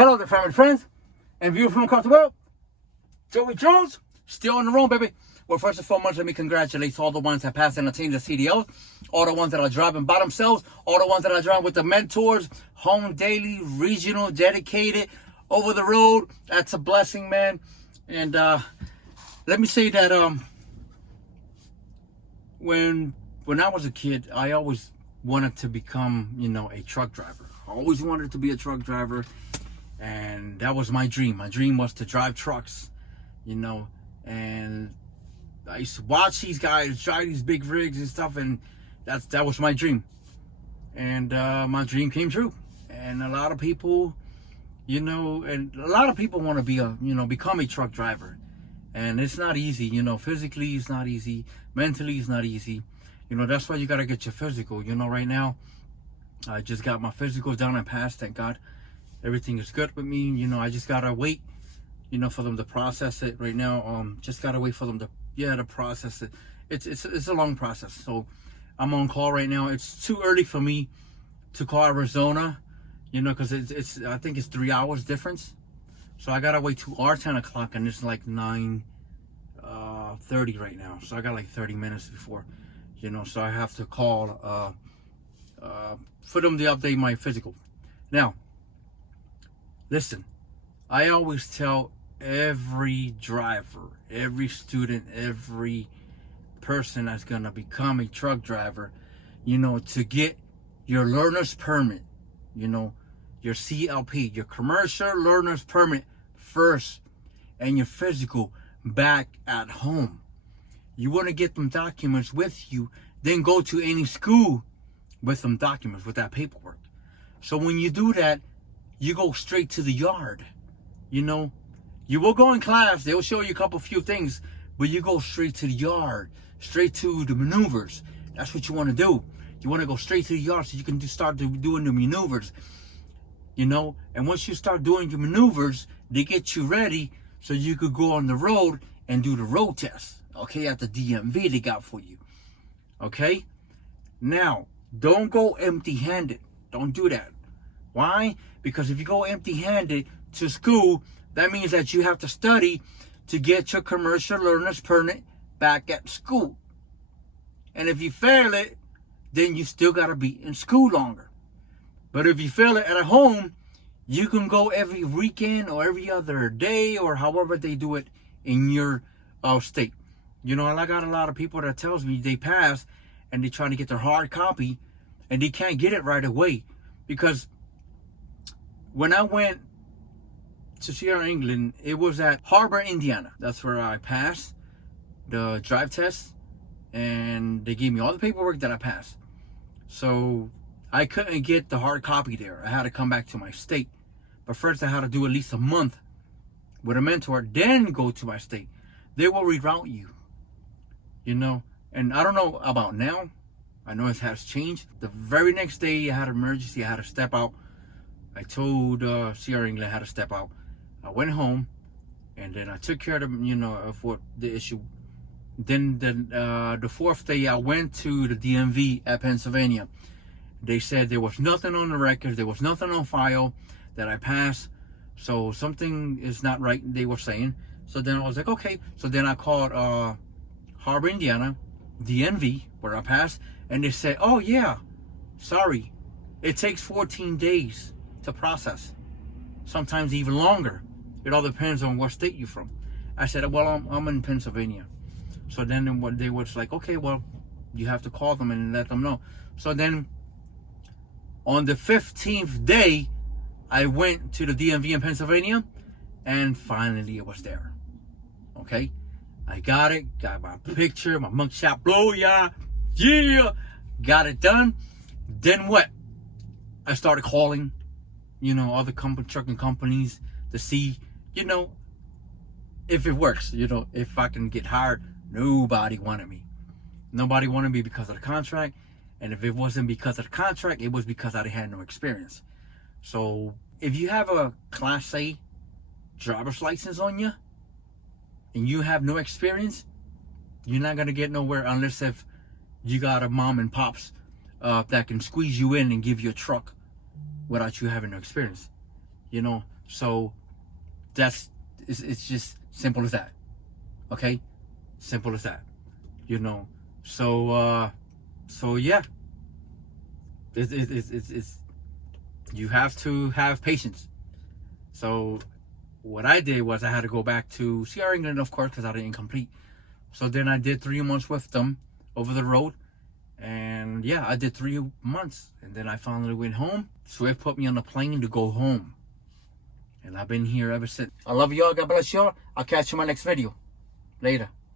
Hello there, family, friends, and viewers from across the world. Joey Jones, still on the road, baby. Well, first and foremost, let me congratulate all the ones that passed and attained the CDL, all the ones that are driving by themselves, all the ones that are driving with the mentors, home, daily, regional, dedicated, over the road. That's a blessing, man. And let me say that when I was a kid, I always wanted to become, a truck driver. I always wanted to be a truck driver. And that was my dream. My dream was to drive trucks, and I used to watch these guys drive these big rigs and stuff, and that was my dream. And my dream came true. And a lot of people, want to be become a truck driver. And it's not easy, physically it's not easy, mentally it's not easy. That's why you got to get your physical. Right now, I just got my physical done and passed, thank God. Everything is good with me. I just gotta wait, for them to process it right now. Just gotta wait for them to process it. It's a long process. So I'm on call right now. It's too early for me to call Arizona, because it's I think it's 3 hours difference. So I gotta wait till our 10 o'clock, and it's like 9:30 right now. So I got like 30 minutes before, so I have to call for them to update my physical. Now, listen, I always tell every driver, every student, every person that's going to become a truck driver, to get your learner's permit, your CLP, your commercial learner's permit first, and your physical back at home. You want to get them documents with you, then go to any school with them documents, with that paperwork. So when you do that, you go straight to the yard. You will go in class, they'll show you a few things, but you go straight to the yard, straight to the maneuvers. That's what you want to do. You want to go straight to the yard so you can start doing the maneuvers. And once you start doing your maneuvers, they get you ready so you could go on the road and do the road test, okay, at the DMV they got for you, okay? Now, don't go empty-handed. Don't do that. Why? Because if you go empty-handed to school, that means that you have to study to get your commercial learner's permit back at school. And if you fail it, then you still got to be in school longer. But if you fail it at home, you can go every weekend or every other day or however they do it in your state. And I got a lot of people that tells me they pass and they trying to get their hard copy and they can't get it right away. Because when I went to Sierra, England, it was at Harbor, Indiana. That's where I passed the drive test, and they gave me all the paperwork that I passed. So I couldn't get the hard copy there. I had to come back to my state. But first I had to do at least a month with a mentor, then go to my state. They will reroute you, And I don't know about now. I know it has changed. The very next day I had an emergency. I had to step out. I told Sierra England I had to step out. I went home, and then I took care of them, of what the issue. Then the fourth day, I went to the DMV at Pennsylvania. They said there was nothing on the records, there was nothing on file that I passed. So something is not right, they were saying. So then I was like, okay. So then I called Harbor, Indiana, DMV, where I passed, and they said, oh yeah, sorry, it takes 14 days to process, sometimes even longer. It all depends on what state you're from. I said, well, I'm in Pennsylvania. So then they was like, okay, well, you have to call them and let them know. So then on the 15th day, I went to the DMV in Pennsylvania, and finally it was there. Okay, I got it, got my picture, my mugshot, blow, yeah, got it done. Then what? I started calling, other trucking companies to see, if it works, if I can get hired. Nobody wanted me. Nobody wanted me because of the contract. And if it wasn't because of the contract, it was because I had no experience. So if you have a Class A driver's license on you and you have no experience, you're not going to get nowhere unless if you got a mom and pops that can squeeze you in and give you a truck without you having no experience. So it's just simple as that. Okay, simple as that. You know. So yeah, it's you have to have patience. So what I did was I had to go back to CR England, of course, because I didn't complete. So then I did 3 months with them over the road. And yeah, I did 3 months. And then I finally went home. Swift put me on the plane to go home. And I've been here ever since. I love y'all. God bless y'all. I'll catch you in my next video. Later.